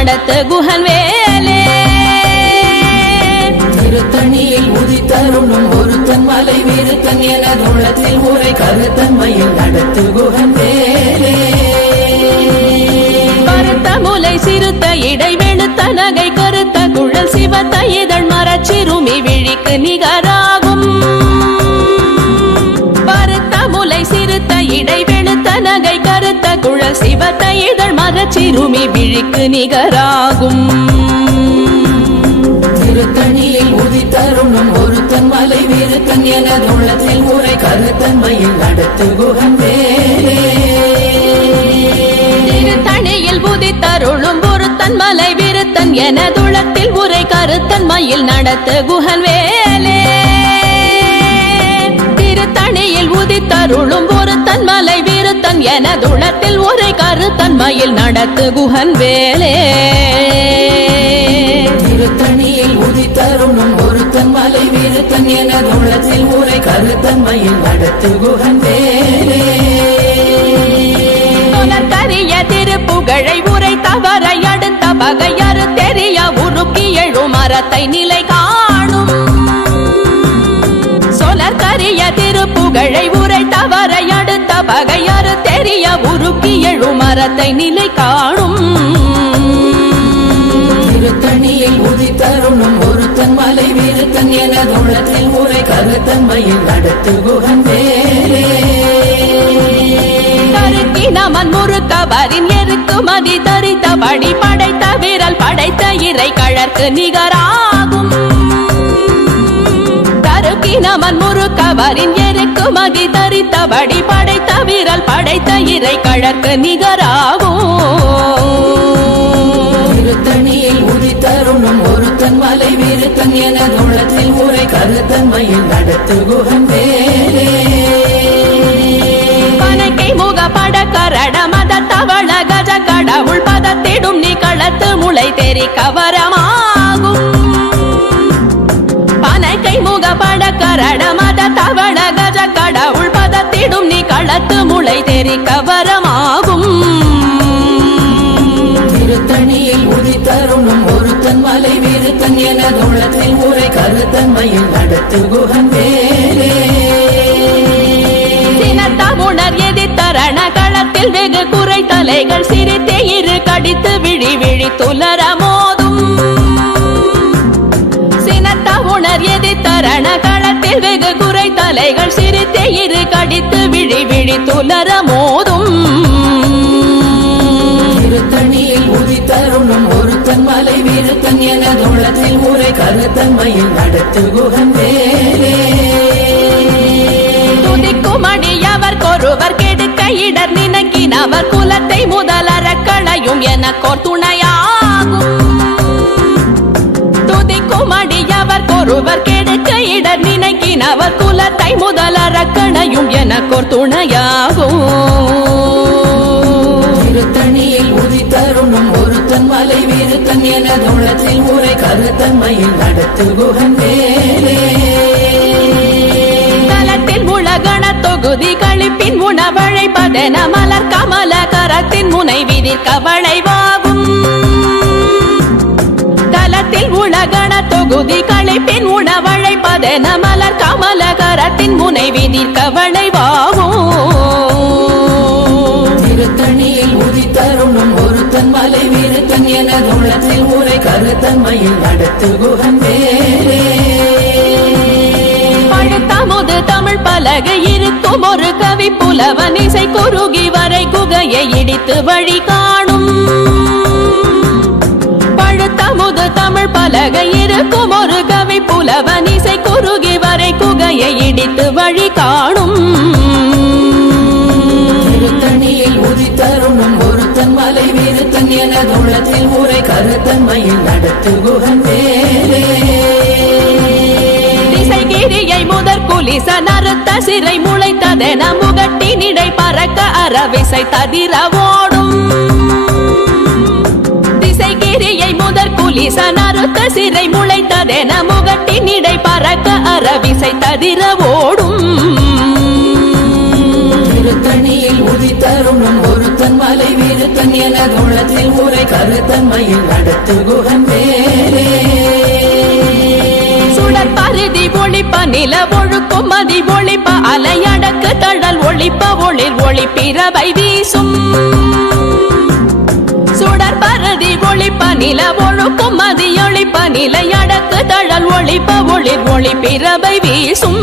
நடத்து குகன் வேலே. திருத்தணியில் உதித்தருளும் ஒருத்தன் மலை விருத்தன் எனது உள்ளத்தில் உரை கருத்தன்மையில் நடத்து குகன் வேலே. கருத்த முலை சிறுத்த இடை வெளுத்த நகை கருத்த குழல் சிவத்த இதழ் மரச்சிறுமி விழிக்கு நிகராகும். பருத்த முலை சிறுத்த இடை வெளுத்த நகை கருத்த குழல் சிவத்த மரச்சிறுமி விழிக்கு நிகராகும். திருத்தணியில் உதித்தருளும் ஒருத்தன் மலை விருத்தன் எனது உள்ளத்தில் உரை கருத்தன்மையில் நடத்து குகன் வேலே திருத்தணியில் உதித்தருளும் பொருத்தன் மலை விருத்தன் எனதுளத்தில் உரை கருத்தன் மயில் நடத்து குகன் வேலே திருத்தணியில் உதித்தருளும் பொருத்தன் மலை எனதுளத்தில் உரை கருத்தன் மயில் நடத்து குகன் வேலே. திருத்தணியில் உதித்தருளும் ஒருத்தன் மலை விருத்தன் எனது உள்ளத்தில் உரை கருத்தன்மையில் நடத்து குகன் வேலே. புலத்தறிய திருப்புகழை உரை தவறை அடுத்த பகையறு தெரிய உருக்கி எழும் மரத்தை நிலை காணும். சொலத்தறிய திருப்புகழை உரை தவறை அடுத்த பகையறு உருக்கி எழும் மரத்தை நிலை காணும். திருத்தணியில் உதித்தருளும் ஒருத்தன் மலை விருத்தன் எனது உள்ளத்தில் உரை கருத்தன்மையில் நடத்து கருக்கி நமன் முறுக்கவரின் எருக்கு மதி தரித்தபடி படைத்த விரல் படைத்த இறை கழற்கு நிகராகும் நமன் முறுக்கவரின் எருக்கு மதி தரித்தபடி படைத்த விரல் படைத்த இறை கழற்கு நிகராகும். திருத்தணியில் உதித்தருளும் ஒருத்தன் மலை விருத்தன் எனது உள்ளத்தில் உரை கருத்தன்மையில் நடத்து குகன் வேலே பனைக்கை முக பட கரட மத தவள கஜ கடவுள் பதத்திடும் நீ களத்து முளை தெரி கவரமாகும் பதத்திடும் நீ களத்து முளை தெரி கவரமாகும். திருத்தணியில் உதித்தருளும் ஒருத்தன் மலை விருத்தன் எனது உள்ளத்தில் உரை கருத்தன்மையில் நடத்து குகன் வேலே சினத்தமுணர் களத்தில் வெகு குறை தலைகள் சிரித்தே இரு கடித்து விழி விழி துலர மோதும். சினத்த உணர் எதிர்த்தரண களத்தில் வெகு குறை தலைகள் சிரித்தே இரு கடித்து விழி விழி துலர மோதும். திருத்தணியில் உதித்தருளும் ஒருத்தன் மலை விருத்தன் எனது உள்ளத்தில் உரை கருத்தன்மையில் நடத்து குகன் வேலே துதிக்கும் அடியவர் கொருவர் கெடுக்க இடர் நினைக்கினவர் குலத்தை முதலற களையும் எனக்கோர் துணையாகும். கொருவர் கெடுக்க இடர் நினைக்கினவர் குலத்தை முதலற களையும் எனக்கோர் துணையாகும். திருத்தணியில் உதித்தருளும் ஒருத்தன் மலை விருத்தன் எனது உள்ளத்தில் உரை கருத்தன்மையில் நடத்து குகன் வேலே தலத்தில் உலகண தொகுதி கழிப்பின் உணவழைப்பதென மலர் கமல கரத்தின் முனை விதிர் கவளைவாகும் உலகண தொகுதி கழிப்பின் உணவழைப்பதென மலர் கமல கரத்தின் முனை விதிர் கவளைவாகும் திருத்தணியில் உதித்தருளும் ஒருத்தன் மலை விருத்தன் எனது உள்ளத்தில் உரை கருத்தன்மையில் நடத்து குகன் பழுத்தமுது தமிழ் பலகை இருக்கும் ஒரு கவி புலவன் இசை குறுகி வரை குகையை இடித்து வழி தமிழ் பலகை இருக்கும் ஒரு கவி புலவன் இசை குறுகி வரை குகையை இடித்து வழி காணும். திருத்தணியில் உதித்தருளும் ஒருத்தன் மலை விருத்தன் எனது உள்ளத்தில் உரை கருத்தன்மையில் நடத்து குகன் வேலே திசைகிரியை முதற் குலிச நறுத்த சிறை முளைத்ததென முகட்டினிடை பறக்க அறவிசை ததிர ஓடும் திசைகிரியை முதற் குலிச நறுத்த சிறை முளைத்ததென முகட்டினிடை பறக்க அறவிசை ததிர ஓடும். திருத்தணியில் உதித்தருணும் ஒருத்தன் மலை வீருத்தன் எனதுள்ளத்தில் உரை கருத்தன்மையில் நடத்து குகன் வேலே சுடர் பருதி ஒளிப்ப நில ஒழுக்கும் மதி ஒளிப்ப அலையடக்கு தழல் ஒளிப்ப ஒளிர் ஒளி பிறவை வீசும். நில ஒழுக்கும் மதி ஒளிப்ப நிலையடக்கு தழல் ஒளிப்ப ஒளிர் ஒளி பிறவை வீசும்.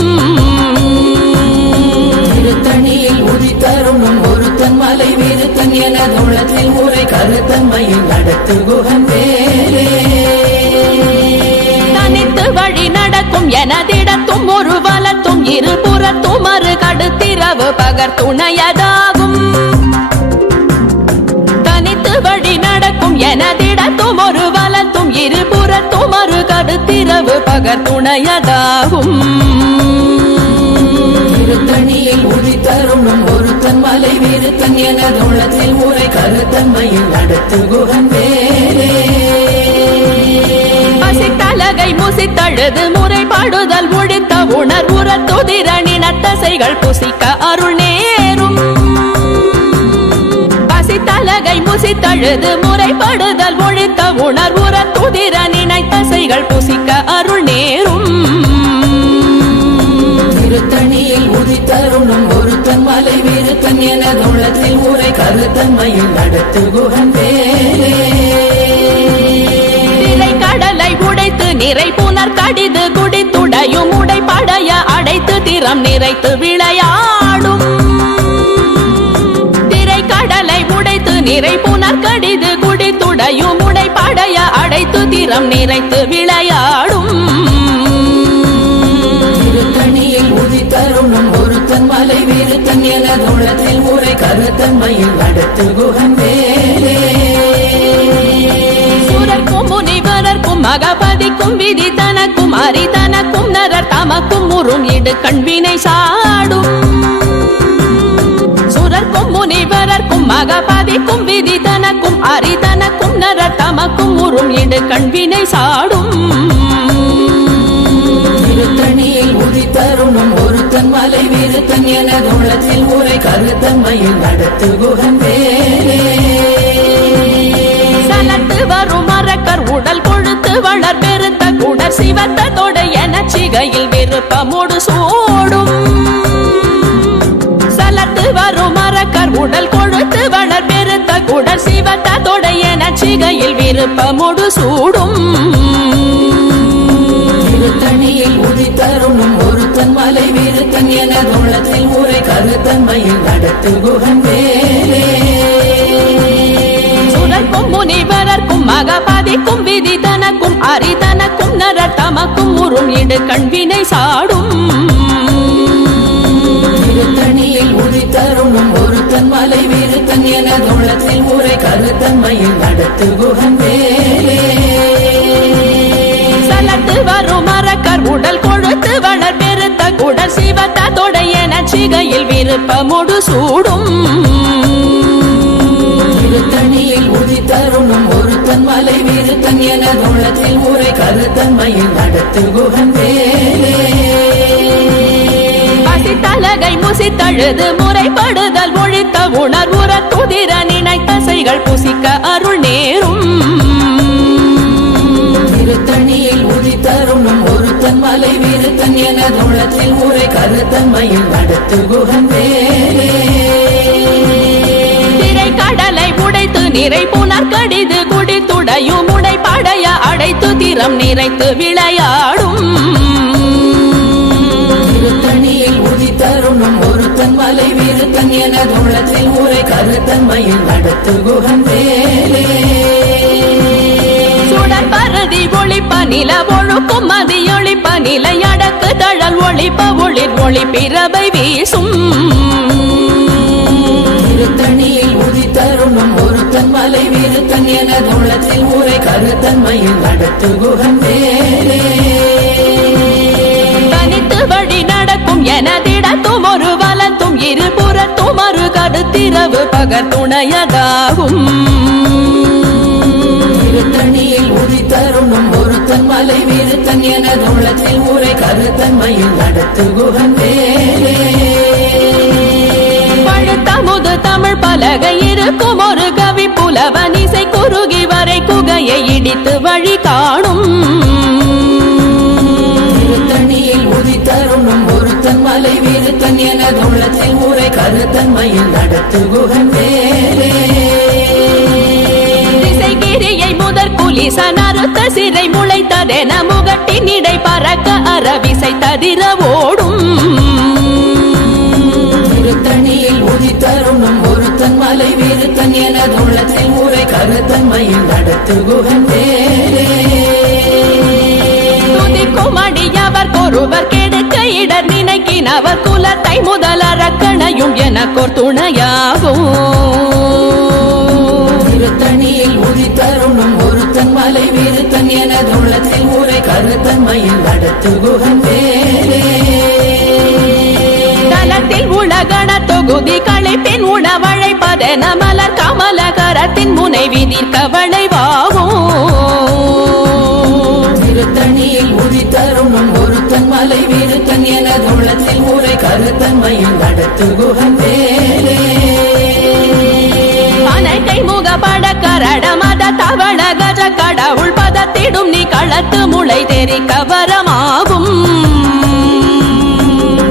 திருத்தணியில் உதித்தருணும் ஒருத்தன் மலை வீருத்தன் எனதுள்ளத்தில் உரை கருத்தன்மையில் நடத்து குகன் வேலே தனித்து வழி நடக்கும் எனதிடத்தும் ஒரு வலத்தும் இருபுறத்தும் மறு கடுத்திரவு பகர் துணையதாகும். தனித்து வழி நடக்கும் எனதிடத்தும் ஒரு வலத்தும் இருபுறத்தும் மறு கடுத்திரவு பகர் துணையதாகும். திருத்தணியில் உதித்தருணும் ஒருத்தன் மலை வீருத்தன் எனதுள்ளத்தில் உரை கருத்தன்மையில் நடத்து குகன் வேலே பசித்தலகை முசித்தழுது முறைப்பாடுதல் ஒழித்த உணர்வுற துதிரணின தசைகள் புசிக்க அருள் பசித்தலகை முசித்தழுது முறைப்படுதல் ஒழித்த உணர்வுற துதிர நினைத்தசைகள் புசிக்க அருள் நேரும். திருத்தணியில் உதித்தருணும் ஒருத்தன் மலை வீருத்தன் எனதுள்ளத்தில் உரை கருத்தன்மையில் நடத்து குகன் வேலே கடலை உடைத்து நிறை புனர் கடிது குடித்துடையும் உடைப்படைய அடைத்து திறம் நிறைத்து விளையாடும் நிறை புனர் கடிது குடித்துடையும் உடைப்படைய அடைத்து திறம் நிறைத்து விளையாடும். திருத்தணியில் உதித்தருணும் ஒருத்தன் மலை வீருத்தன் கருத்தன்மையில் குகன் வேலே சுரர்க்கும் முனிவரர்க்கும் மகபதிக்கும் விதி தனக்கும் அரி தனக்கும் நரர் தமக்கும் முறும் இடு கண்வினை சாடும். சுரர்க்கும் முனிவரர்க்கும் மகபதிக்கும் விதி தனக்கும் அரி தனக்கும் நரர் தமக்கும் முறும் இடு கண்வினை சாடும். திருத்தணியில் உதித்தருணும் ஒருத்தன் மலை வீருத்தன் எனதுள்ளத்தில் உரை கருத்தன்மையில் நடத்து குகன் சலத்து வரும் மரக்கர் உடல் கொழுத்து வளர் பெருத்த குடர் சிவத்த தொட எனச்சிகையில் விருப்பமோடு சூடும் உடல் கொழுத்து வளர் பெருத்த குடர் சிவத்த தொட எனச்சிகையில் விருப்பமோடு சூடும். திருத்தணியில் உதித்தருணும் ஒருத்தன் மலை வீருத்தன் எனதுள்ளத்தில் உரை கருத்தன்மையில் நடத்து குகன் வேலே சுரர்க்கும் முனிவரர்க்கும் மகபதிக்கும் விதி தனக்கும் அரி தனக்கும் நரர் தமக்கும் உறும் இடு கண்வினை சாடும். திருத்தணியில் உதித்தருணும் ஒருத்தன் மலை வீருத்தன் எனதுள்ளத்தில் உரை கருத்தன்மையில் நடத்து குகன் வேலே சலத்து வரும் மரக்கர் உடல் கொழுத்து வளர் பெருத்த குடல் சிவத்த தொடைய நச்சிகையில் விருப்பமோடு சூடும். திருத்தணியில் உதித்தருணும் ஒருத்தன் மலை வீருத்தன் எனதுள்ளத்தில் உரை கருத்தன்மையில் நடத்து குகன் வேலே பசித்தலகை முசித்தழுது முறைப்படுதல் ஒழித்த உணர்வுற துதிர நினைத்தசைகள் புசிக்க அருள் நேரும். திருத்தணியில் உதித்தருணும் ஒருத்தன் மலை வீருத்தன் எனதுள்ளத்தில் உரை கருத்தன்மையில் நடத்து குகன் திரை கடலை உடைத்து நிறை புனர் கடிது குடித்துடையும் உடைப்படைய அடைத்து திறம் நிறைத்து விளையாடும். திருத்தணியில் ஒருத்தன் மலை வீருத்தன் எனதுள்ளத்தில் உரை கருத்தன்மையில் நடத்து குகன் வேலே சுடர் பருதி ஒளிப்ப நில ஒழுக்கும் மதி ஒளிப்ப நிலையடக்கு தழல் ஒளிப்ப ஒளிர் ஒளி பிறவை வீசும். திருத்தணியில் உதித்தருணும் ஒருத்தன் மலை வீருத்தன் எனதுள்ளத்தில் உரை கருத்தன்மையில் நடத்து குகன் வேலே தனித்து வழி நடக்கும் எனதிடத்தும் கடுத்திரவு பகர் துணையதாகும். திருத்தணியில் உதித்தருணும் ஒருத்தன் மலை வீருத்தன் எனதுள்ளத்தில் உரை கருத்தன்மையில் நடத்து வேலே பழுத்தமுது தமிழ் பலகை இருக்கும் ஒரு கவி புலவன் இசை குறுகி வரை குகையை இடித்து கருத்தன்மையில் நடத்து குகன் வேலே திசைகிரியை முதற் குலிசன் அறுத்த சிறை முளைத்ததென முகட்டின் இடை பறக்க அறவிசை ததிர ஓடும். திருத்தணியில் உதித்தருணும் ஒருத்தன் மலை வீருத்தன் எனது உள்ளத்தில் உரை கருத்தன்மையில் நடத்து குகன் வேலே துதிக்கும் அடியவர் ஒருவர் கெடுக்க இடர் நினைக்கினவர் குலத்தை முதல் அரக்கணையும் எனக்கோர் துணையாகும் திருத்தணியில் உதித்தருணும் ஒருத்தன் மலை வீருத்தன் எனது உள்ளத்தில் உரை கருத்தன்மையில் நடத்து குகன் வேலே தலத்தில் உலகண தொகுதி களைப்பின் உணவழைப்பதென மலர் கமலகரத்தின் முனை விதிர்க்க திருத்தணியில் உதித்தருணும் ஒருத்தன் மலை வீருத்தன் எனது உள்ளத்தில் உரை கருத்தன்மையில் நடத்து குகன் வேலே அனைத்தை முகப்பட கரட மத தவள கஜ கடவுள் பதத்திடும் நீ களத்து முளை தெரிக்க வரமாகும்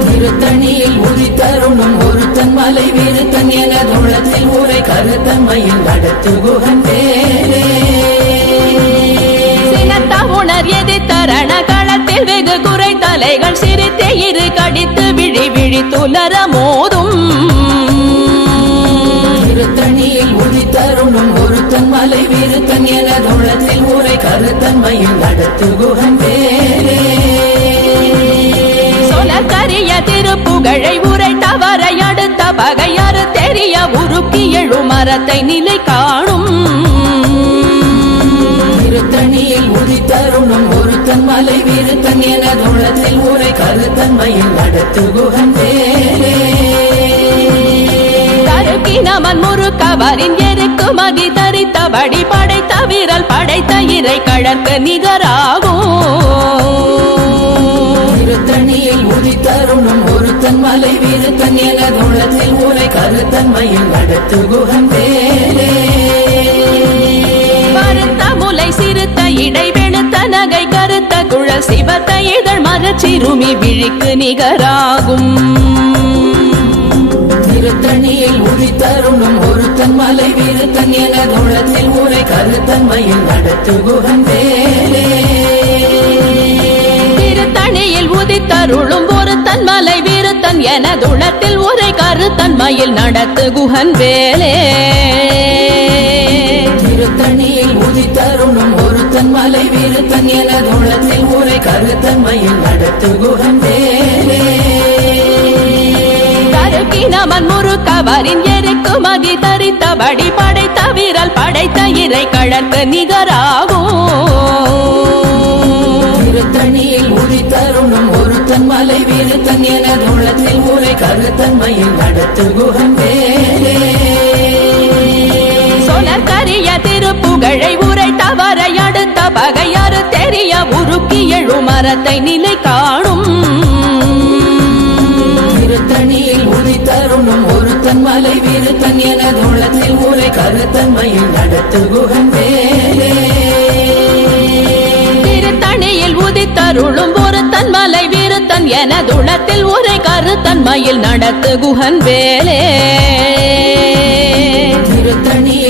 திருத்தணியில் உதித்தருணும் ஒருத்தன் மலை வீருத்தன் எனது உள்ளத்தில் உரை கருத்தன்மையில் நடத்து குகன் வேலே இரு கடித்து விழி விழி துலர மோதும். திருத்தணியில் உதித்தருணும் ஒருத்தன் மலை வீருத்தன் எனது உள்ளத்தில் உரை கருத்தன்மையில் நடத்து குகன் வேலே சொலக்கரிய திருப்புகழை உரை தவறை அடுத்த பகையாறு தெரிய உருக்கி எழு மரத்தை நிலை காணும். திருத்தணியில் உதித்தருணும் ஒருத்தன் மலை வீருத்தன் எனது உள்ளத்தில் உரை கருத்தன்மையில் நடத்து குகன் தருக்கினமன் முறுக்கவரின் எருக்கு மதி தரித்தபடி படைத்த வீரல் படைத்த இறை கழற்கு நிகராகும். திருத்தணியில் உதித்தருணும் ஒருத்தன் மலை வீருத்தன் எனது உள்ளத்தில் உரை கருத்தன்மையில் நடத்து குகன் வேலே இடை வெளுத்த நகை கருத்த குழல் சிவத்த இதழ் மரச்சிறுமி விழிக்கு நிகராகும். திருத்தணியில் உதித்தருணும் ஒருத்தன் மலை வீருத்தன் எனது உள்ளத்தில் உரை கருத்தன்மையில் நடத்து குகன் வேலே திருத்தணியில் உதித்தருளும் ஒரு தன்மலை வீருத்தன் எனதுளத்தில் உரை கருத்தன்மையில் நடத்து குஹன் வேலே திருத்தணியில் உதித்தருணும் ஒருத்தன் மலை வீருத்தன் எனது உள்ளத்தில் உரை கருத்தன்மையில் நடத்து குகன் வேலே கருக்கினமன் முறுக்கவரின் எருக்கு மதி தரித்தபடி படைத்த வீரல் படைத்த இறை கழற்கு நிகராகும். திருத்தணியில் உதித்தருணும் ஒருத்தன் மலை வீருத்தன் எனது உள்ளத்தில் உரை கருத்தன்மையில் நடத்து குகன் வேலே தெரிய உருக்கி எழு மரத்தை நிலை காணும் திருத்தணியில் உதித்தருணும் ஒருத்தன் மலை வீருத்தன் எனது உள்ளத்தில் உரை கருத்தன்மையில் நடத்து குகன் வேலே திருத்தணியில் உதித்தருளும் ஒரு தன்மலை வீருத்தன் எனதுளத்தில் உரை கருத்தன்மையில் நடத்து குஹன் வேலே திருத்தணியில்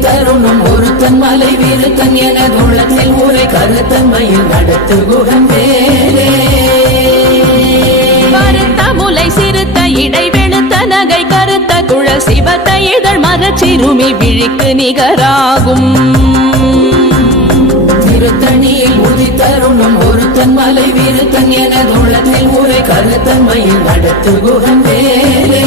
உதித்தருணும் ஒருத்தன் மலை வீருத்தன் எனது உள்ளத்தில் உரை கருத்தன்மையில் நடத்து குகன் வேலே கருத்த முலை சிறுத்த இடை வெளுத்த நகை கருத்த குழல் சிவத்த இதழ் மரச்சிறுமி விழிக்கு நிகராகும். திருத்தணியில் உதித்தருணும் ஒருத்தன் மலை வீருத்தன் எனது உள்ளத்தில் உரை கருத்தன்மையில் நடத்து வேலே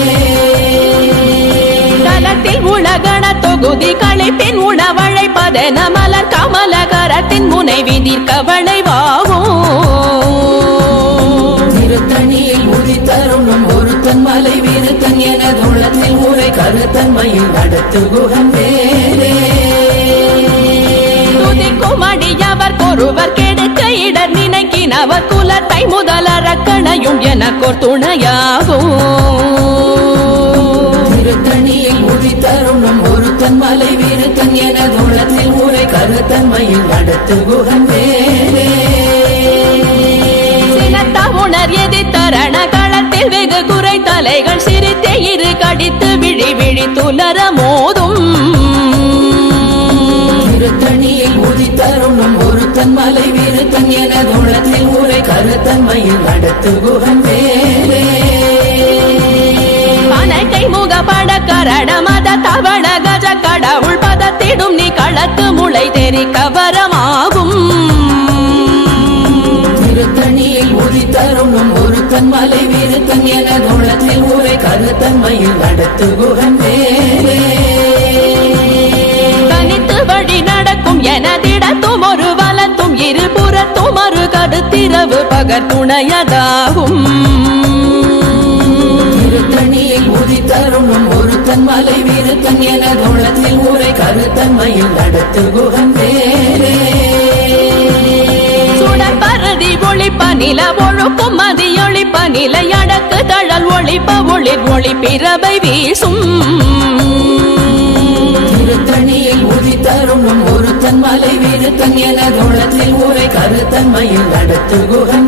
தலத்தில் உலகண தொகுதி களைப்பின் உணவழைப்பதென மலர் கமலகரத்தின் முனை விதிர்க்க வளைவாகும் திருத்தணியில் உதித்தருணும் ஒருத்தன் மலை வீருத்தன் எனது உள்ளத்தில் உரை கருத்தன்மையில் நடத்து குகன் துதிக்கும் அடியவர் ஒருவர் கெடுக்க இடர் நினைக்கினவர் குலத்தை முதல் அரக்கணையும் எனக்கோர் துணையாகும். தருணம் ஒருத்தன் மலை வீருத்தன் என தோளத்தில் ஊரை கருத்தன்மையில் நடத்து குகன் வேலே உணர் எதிர்த்தரண களத்தில் வெகு குறை தலைகள் சிரித்தே இரு கடித்து விழி விழி துலர மோதும். திருத்தணியில் உதி தருணம் ஒருத்தன் மலை வீருத்தன் என தோளத்தில் ஊரை கருத்தன்மையில் நடத்து குகன் வேலே பனக்கை முகப்பட கரட மத தவள கஜ கடவுள் பதத்திடும் நீ களத்து முளை தெரி கவரமாகும். திருத்தணியில் உதி தருணம் ஒருத்தன் மலை வீருத்தன் என தோளத்தில் ஊரை கருத்தன்மையில் நடத்து குகன் தனித்து வழி நடக்கும் எனதிடத்தும் ஒரு வலத்தும் இரு புறத்தும் ஒரு கருத்திரவு பகர் துணையதாகும். தருணம் ஒருத்தன் மலை வீருத்தன் என தோளத்தில் ஊரை கருத்தன்மையில் நடத்து குகன் சுடர் பரதி ஒளிப்ப நில ஒழுக்கும் மதி ஒளிப்ப நிலை அடக்கு தழல் ஒளிப்ப ஒளிர் ஒளி பிறவை வீசும். திருத்தணியில் உதி தருணம் ஒருத்தன் மலை வீருத்தன் என தோளத்தில் ஊரை கருத்தன்மையில் நடத்து குகன்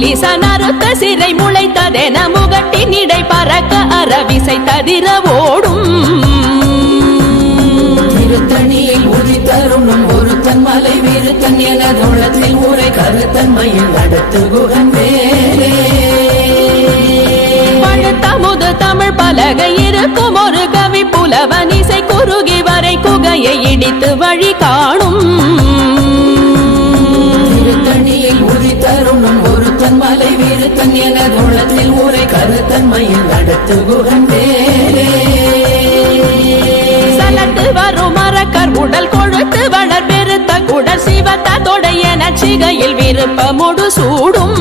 நறுத்த சிறை முளைத்ததென முகட்டின் இடை பறக்க அறவிசை ததிர ஓடும். திருத்தணியில் உதி தருணம் ஒருத்தன் மலை வீருத்தன் என தோளத்தில் ஊரை கருத்தன்மையில் நடத்து குகன் வேலே பழுத்த முது தமிழ் பலகை இருக்கும் ஒரு கவி புலவன் இசை குறுகி வரை குகையை இடித்து வழி காணும். மலை வீருத்தன் என தோளத்தில் ஊரை கருத்தன்மையில் நடத்து வேலே சலத்து வரும் மரக்கர் உடல் கொழுத்து வளர் பெருத்த குடல் சிவத்த தொடைய நச்சிகையில் விருப்பமுடு சூடும்.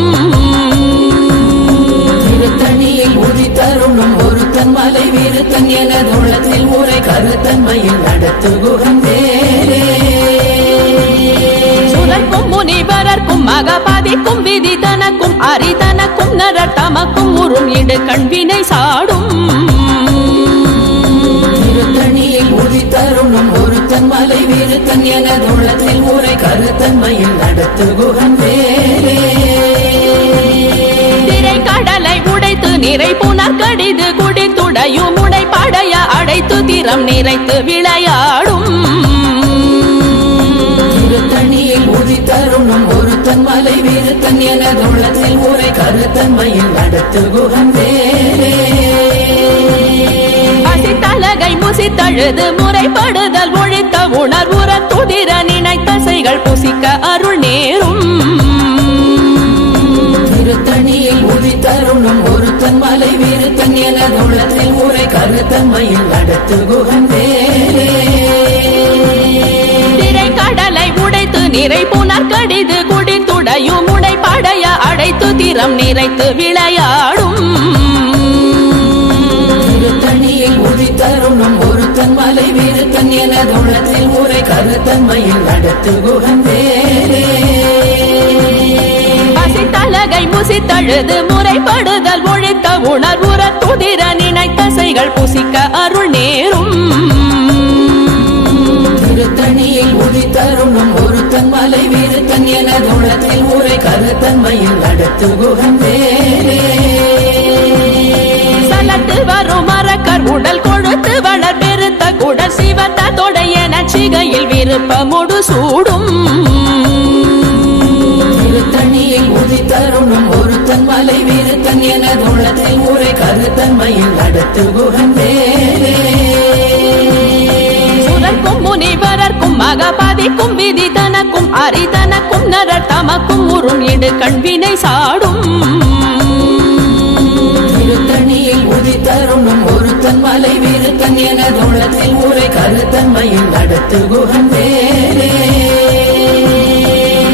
திருத்தணியில் உதி தருணம் ஒருத்தன் மலை வீருத்தன் என தோளத்தில் ஊரை கருத்தன்மையில் நடத்து சுதற்கும் முனிவரர்க்கும் மகபாதிக்கும் விதி தனக்கும் அரிதனக்கும் நரர் தமக்கும் உறும் இடு கண்வினை சாடும். திருத்தணியில் உதி தருணம் ஒருத்தன் மலை வீருத்தன் என தோளத்தில் ஊரை கருத்தன்மையில் நடத்து குகன் வேலே திரை கடலை உடைத்து நிறை புனர் கடிது குடித்துடையும் உடை படைய அடைத்து திறம் நிறைத்து விளையாடும். திருத்தணியில் உதி தருணம் ஒருத்தன் மலை வீருத்தன் என தோளத்தில் ஊரை கருத்தன்மையில் நடத்து குகன் வேலே அசித்தலகை முசித்தழுது முறைப்படுதல் ஒழித்த உணர்வுற துதிர நினைத்தசைகள் புசிக்க அருள் நேரும். திருத்தணியில் உதி தருணம் ஒருத்தன் மலை வீருத்தன் என தோளத்தில் ஊரை கருத்தன்மையில் நடத்து குகன் வேலே திரை கடலை உடைத்து நிறை புனர் கடிது குடித்துடையும் உடை படைய அடைத்து திறம் நிறைத்து விளையாடும். திருத்தணியில் உதி தருணம் மலை வீருத்தன் என தோளத்தில் ஊரை கருத்தன்மையில் நடத்து குகன் வேலே அசித்தலகை முசித்தழுது முறைப்படுதல் ஒழித்த உணர்வுற துதிர நினைத்தசைகள் புசிக்க அருள் நேரும். திருத்தணியில் உதி தருணம் ஒருத்தன் மலை வீருத்தன் என தோளத்தில் ஊரை கருத்தன்மையில் நடத்து குகன் வேலே சலத்து வரும் மரக்கர் உடல் கொழுத்து வளர் பெருத்த குடல் சிவத்த தொடைய நச்சிகையில் விருப்பமுடு சூடும். திருத்தணியில் உதி தருணம் ஒருத்தன் மலை வீருத்தன் என தோளத்தில் ஊரை கருத்தன்மையில் நடத்து குகன் வேலே சுரக்கும் முனிவரர்க்கும் மகபாதிக்கும் விதி தனக்கும் அரிதனக்கும் நரர் தமக்கும் உறும் இடு கண்வினை சாடும். திருத்தணியில் உதி தருணம் ஒருத்தன் மலை வீருத்தன் என தோளத்தில் ஊரை கருத்தன்மையில் நடத்து குகன் வேலே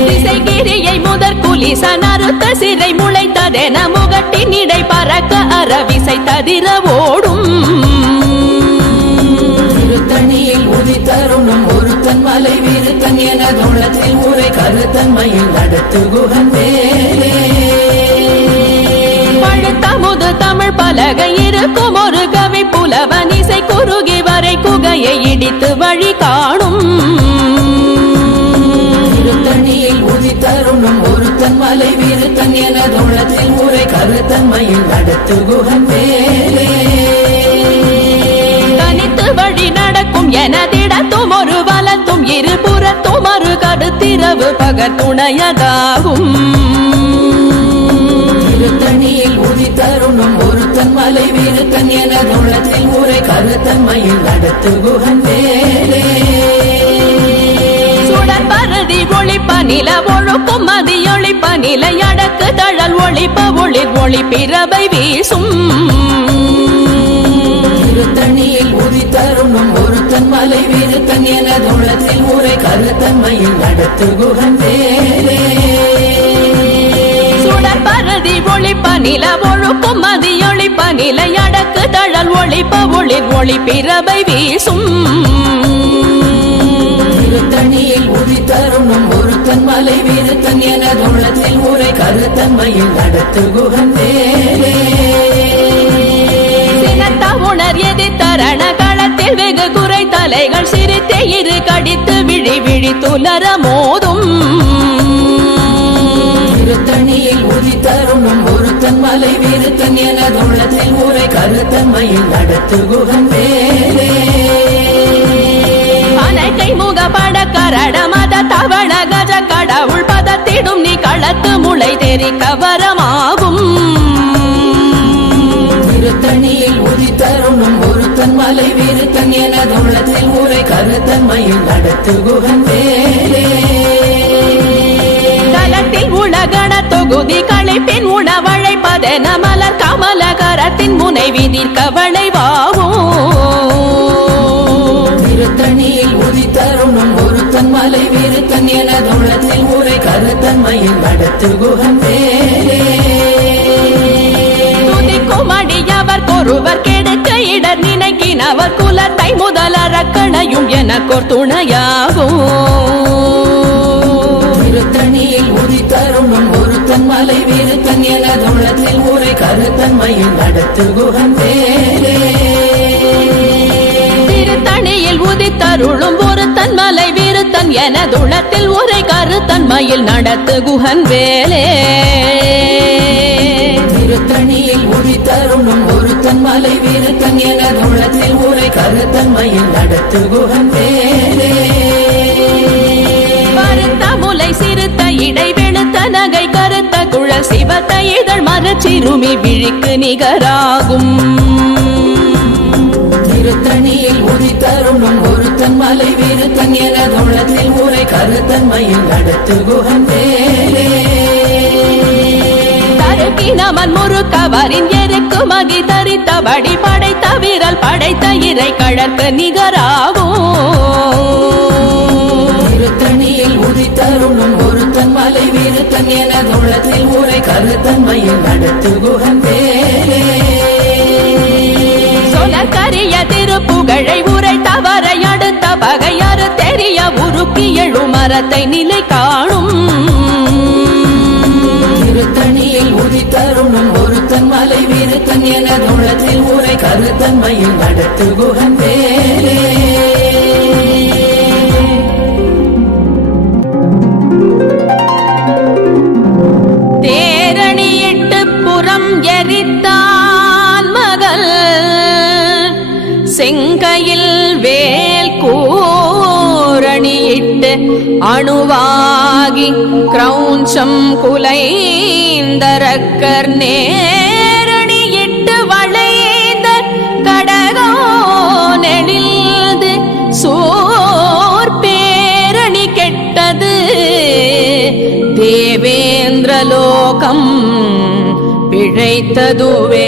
திசைகிரியை முதற் குலிச நறுத்த சிறை முளைத்ததென முகட்டின் இடை பறக்க அறவிசை ததிர ஓடும் மலை வீருத்தன் என தோளத்தில் ஊரை கருத்தன்மையில் நடத்து குகன் வேலே பழுத்த முது தமிழ் பலகை இருக்கும் ஒரு கவி புலவன் இசை குறுகி வரை குகையை இடித்து வழி காணும். திருத்தணியில் உதித்தருணும் ஒருத்தன் மலை விருத்தன் எனது உள்ளத்தில் உரை கருத்தன்மையில் நடத்து குகன் வேலே தனித்து வழி நடக்கும் வலத்தும் இருபுறத்தும் ஒரு கருத்திரவு பகத்துணையதாகும் திருத்தணியில் உதித்தருணும் ஒருத்தன் மலை விருத்தன் எனது உள்ளத்தில் உரை கருத்தன்மையில் நடத்து குகன் வேலே பரதி ஒளிப்ப நில ஒழுக்கும் மதி ஒளிப்ப நிலை அடக்கு தழல் ஒளிப்ப ஒளிர் ஒளி பிறவை வீசும். திருத்தணியில் உதித்தருணும் ஒருத்தன் மலை விருத்தன் எனது உள்ளத்தில் உரை கருத்தன்மையில் நடத்து குகன் ஒளிப்ப நில ஒழுக்கும் மதி ஒளிப்ப நிலை அடக்கு தழல் ஒளிப்ப ஒளிர் ஒளி பிறவை வீசும். திருத்தணியில் உதித்தருணும் ஒருத்தன் மலை விருத்தன் எனது உள்ளத்தில் உரை கருத்தன்மையில் நடத்து குகன் உணர் குறை தலைகள் சிரித்தே இரு கடித்து விழி விழி துலர மோதும். திருத்தணியில் உதித்தருணும் ஒருத்தன் மலை விருத்தன் எனது உள்ளத்தில் உரை கருத்தன்மையில் நடத்து குகன் வேலே அனைக்கை கரட மத தவள கஜ கடவுள் பதத்திடும் நீ களத்து முளை தெரி கவரமாகும் எனது உள்ளத்தில் உரை கருத்தன்மையில் நடத்து குகன் வேலே தலத்தில் உலகண தொகுதி களைப்பின் உணவழைப்பதென மலர் கமல கரத்தின் முனை விதிர் கவளை திருத்தணியில் உதித்தருணும் ஒருத்தன் மலை விருத்தன் எனது உள்ளத்தில் உரை கருத்தன்மையில் நடத்து குகன் வேலே துதிக்கும் அடியவர் கொருவர் கெடுக்க இடர் நினைக்கினவர் குலத்தை முதலறக்கணையும் எனக்கோர் துணையாகும் திருத்தணியில் உதித்தருணும் ஒருத்தன் மலை விருத்தன் எனது உள்ளத்தில் உரை கருத்தன்மையில் நடத்து குகன் வேலே திருத்தணியில் உதித்தருளும் ஒருத்தன் மலை விருத்தன் எனதுளத்தில் உரை கருத்தன்மையில் நடத்து குஹன் வேலே. திருத்தணியில் உதித்தருணும் ஒருத்தன் மலை விருத்தன் எனது உள்ளத்தில் உரை கருத்தன்மையில் நடத்து குகன் வேலே பருத்த முலை சிறுத்த இடை வெளுத்த நகை கருத்த குழல் சிவத்த இதழ் மரச்சிறுமி விழிக்கு நிகராகும். திருத்தணியில் உதித்தருணும் ஒருத்தன் மலை விருத்தன் எனது உள்ளத்தில் உரை கருத்தன்மையில் நடத்து குகன் வேலே தருக்கினவன் முறுக்கவரின் எருக்கு மகி தரித்தபடி படைத்த வீரல் படைத்த இறை கழற்கு நிகராகும். திருத்தணியில் உதித்தருணும் ஒருத்தன் மலை விருத்தன் எனது உள்ளத்தில் உரை கருத்தன்மையில் நடத்து குகன் வேலே சொலக்கரிய திருப்புகழை உரை தவறை அடுத்த பகையறு தெரிய உருக்கி எழு மரத்தை நிலை காணும். உதித்தருணும் ஒருத்தன் மலை விருத்தன் என உள்ளத்தில் உரை கருத்தன்மையில் நடத்து குகந்தே கிரௌஞ்சம் குலைந்தரக்கர் நேரணியிட்டு வளைந்த கடகோ நெடில்து சோர் பேரணி கெட்டது. தேவேந்திரலோகம் பிழைத்ததுவே.